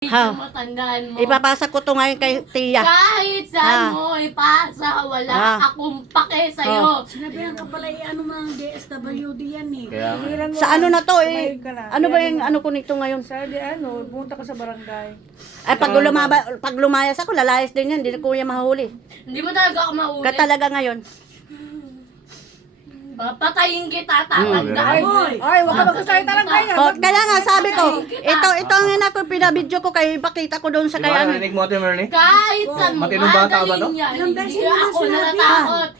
Ha. Matandaan mo. Ipapasa ko to ngayon kay Tia. Kahit saan mo ipasa, wala akong pake sa'yo. Sinabihan ka pala ano mga DSWD yan eh. Kaya nga. Sa ano na to eh? Kumain ka na. Ano ba yung ano ko nito ngayon? Sabi pumunta ka sa barangay. Ay pag lumayas ako, lalayas din yan. Hindi na kuya mahuli. Hindi mo talaga ako mahuli. Katalaga ngayon. Papatayin kita, tatandaan Ay, mo. Ay, huwag ka magsasalita ng ganyan. Oh, kaya nga sabi ko, ito ang ina ko pinabidyo ko kay pakita ko doon sa Di ba kaya ano. narinig mo, Ate Merly? Kahit saan mo, Matinong bata ba to? magaling yan. Ilang beses Hindi mo na ako sinabi. natatakot.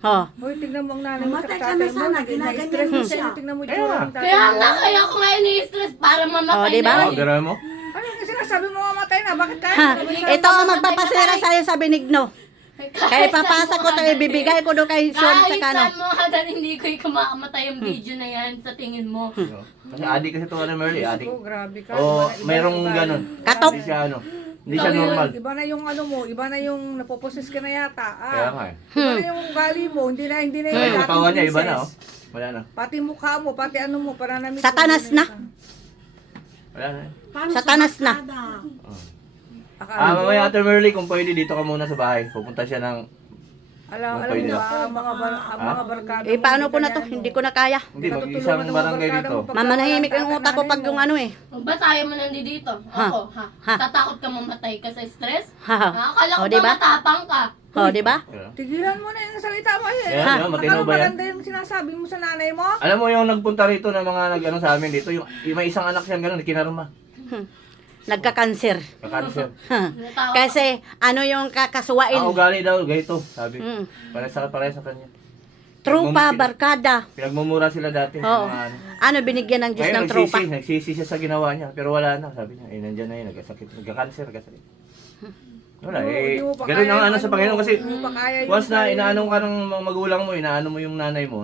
Oh. Hoy, tignan mo ang nanay mo sa Mamatay ka tatay na mo. sana, ginaganyan Na-stress mo mo siya. siya. Tignan mo yung Kaya tsura nga. ng tatay Kaya mo. nga, kaya ako ngayon ni-stress para mamatay Oh, diba? na. Oh, biro mo? Ano yung sinasabi mo mamatay na? Bakit kaya? Ha, ito ang magpapasira sa'yo sa binigno. Kaya papasa ko to, ibibigay ko doon kay Sean sa Kahit kano. saan mo, hadan hindi ko ikamamatay yung video na yan sa tingin mo. Kasi adik kasi ito, Ate Merly, adik. Oh, grabe ka. O, Iba na- mayroong iba na- ganun. Katok. Hindi siya ano. Hindi siya normal. Iba na yung ano mo, iba na yung napoposes ka na yata. Kaya nga eh. Iba na yung ugali mo, hindi na yung Yung dating katawan niya, iba na oh. princess. Wala na. Pati mukha mo, pati ano mo, pananamit. Satanas na. Wala na. Paano Sa tanas na. barkada? Mamaya Ate Merly, kung pwede dito ka muna sa bahay. Pupunta siya ng... Alam Pwede mo na. ba, ang mga barkada Eh mo, paano ko ka na to? ano. Hindi ko na kaya. Hindi, Natutulungan mag-isang ng mga barangay barkada dito. mo pag Mamanahimik ang tatay, utak ko pag nanay yung mo. ano eh. Ba tayo mo nandito? Ha? Ako, ha? Ha? Tatakot ka mamatay ka sa stress? Ha. Akala ko O, ba diba? matapang ka? Oh, di ba? Tigilan mo na yung salita mo eh. Kaya, di ba, matino Akala ba yan? maganda yung sinasabi mo sa nanay mo? Alam mo yung nagpunta rito ng mga nag-ano sa amin dito, yung may isang anak siyang gano'n, kinarma. Nagka-cancer. Kakanser. Natakot Kasi ano yung kakasuwain. Ang ugali daw, ganito, sabi. Mm. Pare sa kanya. Trupa, barkada. Pinagmumura sila dati. Oo. Mga ano. Ano binigyan ng Diyos Ngayon, ng trupa? nagsisi siya sa ginawa niya, pero wala na, sabi niya. Eh, nandyan na yun, nagkasakit, nagka-cancer, nagkasakit. Wala, Hindi mo pa ganun kaya ang ano yung sa Panginoon kasi hindi mo pa kaya yung once na sarili inaano mo. ka ng mga magulang mo, inaano mo yung nanay mo.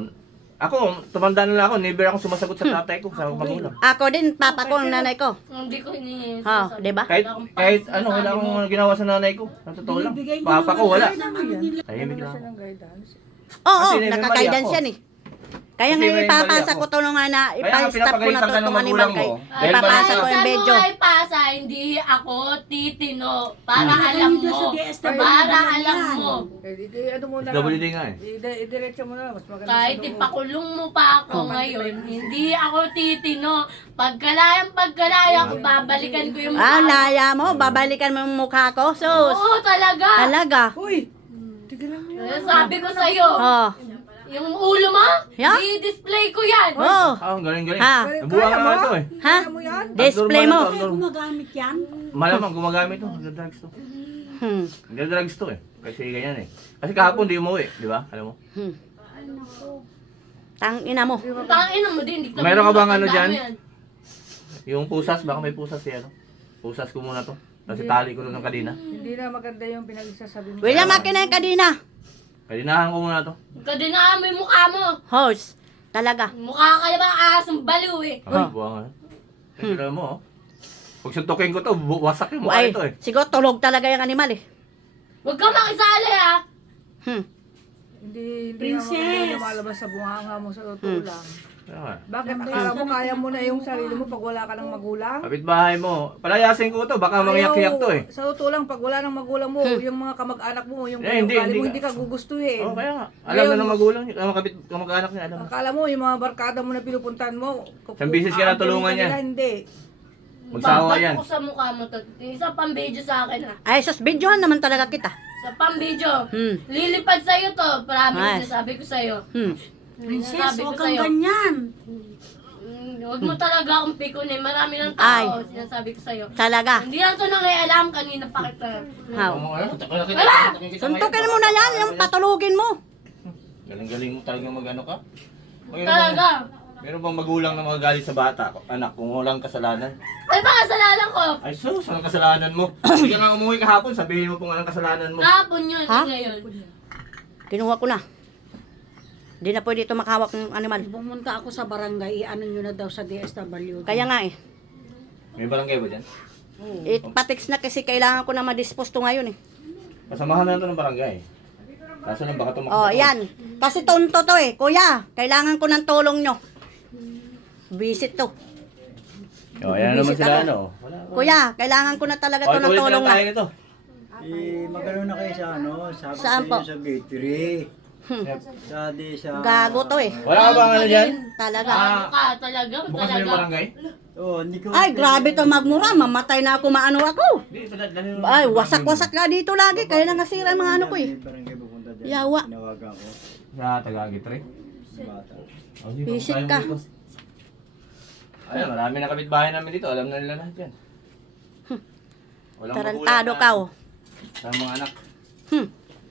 Ako, tumanda na lang ako, never akong sumasagot sa tatay ko, sa magulang. Ako din, papa ko, ang nanay ko. Hindi ko hinihingi. Ha, di ba? Kahit ano, wala akong ginawa sa nanay ko. Sa totoo lang. Binibigay niyo Papa naman ko, wala. tayo ng ano nila. Tahimik Wala lang. siya ng guidance. Oo, Kasi may naka-guidance mali ako. yan eh. Kaya Kasi ngayon may ipapasa mali ko ako. to nung na, Kaya nga ipastop ko na pinapagalitan to ka ng itong animal magulang kay. mo. Ay, Dahil Ipapasa mali ko ka. yung medyo. Saan mo ipasa, hindi ako titino. Para Binibigay alam niyo mo. sa DSWD Para naman alam yan. mo. Ano mo na WD nga eh. Idiretso mo na lang, mas maganda Kahit sa loob. ipakulong mo pa ako ngayon, hindi ako titino. Pagkalaya ko, babalikan ko yung Ah, mukha. laya mo, babalikan mo yung mukha ko. Sus, Oo, talaga. talaga. Uy! Tigilan mo yun. Sabi ko sa'yo, Oh, yung ulo mo, Yeah? i-display ko yan. oh, Ah, ang galing-galing. Ha? Nabuha Kaya nga mo? ito eh. ha? Kaya mo yan? Display mo. Ay, gumagamit yan. Malamang gumagamit to. Nagda-drugs to. Nagda-drugs to eh. Kasi ganyan eh. Kasi kahapon di umuwi, di ba? Alam mo? Tang ina mo. Tangin mo din, hindi ka Meron ka bang ano matandaan dyan? mo yan. Yung pusas, baka may pusas siya, no? Pusas ko muna to. Kasi tali ko doon ng kadina. Hindi na maganda yung pinagsasabi mo. William, akin na yung kadina. Kadinahan ko muna to. Kadinaan mo yung mukha mo. Horse, talaga. Mukha ka ba asong baliw eh. Ay, buha nga. Tignan mo, oh. Pag suntukin ko to, wasak yung mukha Ay, nito eh. siguro tulog talaga yung animal eh. Huwag ka makisali ah. Hindi Princess! na maganda yung lumalabas sa bunganga mo sa totoo lang. Kaya nga. Bakit akala mo kaya mo na yung sarili mo pag wala ka ng magulang? Kapitbahay mo. Palayasin ko to, baka mangyak-yak to eh. Sa totoo lang, pag wala ng magulang mo, yung mga kamag-anak mo, yung Eh, hindi, ugali mo, hindi hindi ka gugustuhin. Oh, kaya nga. Alam na ng magulang niya, kamag-anak niya, alam na. Akala mo, yung mga barkada mo na pinupuntahan mo, Isang bisis ka na tulungan aampunin niya. ka nila, Hindi. Magsawa Babad yan. ko sa mukha mo to. Isa pang video sa akin ah. Ay, sus, videohan naman talaga kita. Sa pang video. Lilipad sa'yo to. Ay. Promise, sabi ko sa'yo. Princess, Sabi ko huwag kang sa'yo. ganyan. Huwag mo talaga akong pikunin. Marami ng tao. Sinasabi ko sa'yo. Talaga. Hindi na ito nangyayalam. Kanina pa kita. How? Wala! Suntukin mo na yan, yung patulugin mo. Galing-galing mo talaga mag-ano ka. Talaga. Meron bang magulang na magagalit sa bata? Anak, kung walang kasalanan. Ay, baka kasalanan ko. Ay sus, anong kasalanan mo? Hindi ka nga umuwi kahapon, sabihin mo kung anong kasalanan mo. Kahapon yun. Ha? Ngayon. Kinuha ko na. Hindi na pwede ito makahawak ng animal. Pumunta ako sa barangay, i-ano nyo na daw sa DSWD. Kaya nga eh. May barangay ba dyan? Patix na kasi kailangan ko na ma-dispose to ngayon eh. Kasamahan na ito ng barangay. Kaso lang baka tumakbo. Oh, yan. Kasi tonto to eh. Kuya, kailangan ko ng tulong nyo. Visit to. O, ayan naman sila ano. Kuya, kailangan ko na talaga O, to ng tuloy tulong na na. tayo nito. Magano na kayo sa ano? Sabi Saan sa po? inyo sa bakery. Sa Gago to eh. Wala ka bang ano dyan? Talaga. Gago ka, talaga, Bukas mo yung talaga. barangay? Oh, hindi ko. Ay, grabe to magmura. Mamatay na ako, maano ako. Hindi, dali mo. Ay, wasak-wasak ka dito lagi. Kaya na nasira ang mga ano ko eh. May barangay pupunta dyan. Yawa. Tinawagan ko. Sa Tagagitri. Bata. O, sige, Visit tayo ka. dito. Ayan, marami na kapitbahay namin dito. Alam na nila lahat yan. Walang Tarantado magulang ka na- oh. Sa mga anak.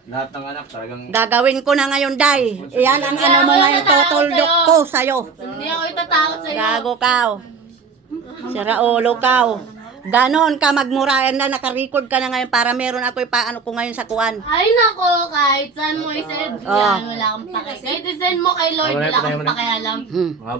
Lahat ng anak talagang... Gagawin ko na ngayon, Day. Iyan ang ano mo ngayon, tutuldok ko sa'yo. Hindi ako itatakot sa'yo. Gago ka oh. Siraulo ka oh. Ganon ka magmura. Yan na, nakarecord ka na ngayon para meron ako ipaano ko ngayon sa kuan. Ay nako, kahit saan mo isend, Oh. yan, wala kang pake. Kahit isend mo kay Lord, Wala, wala patay kang mo na. pakialam. Mga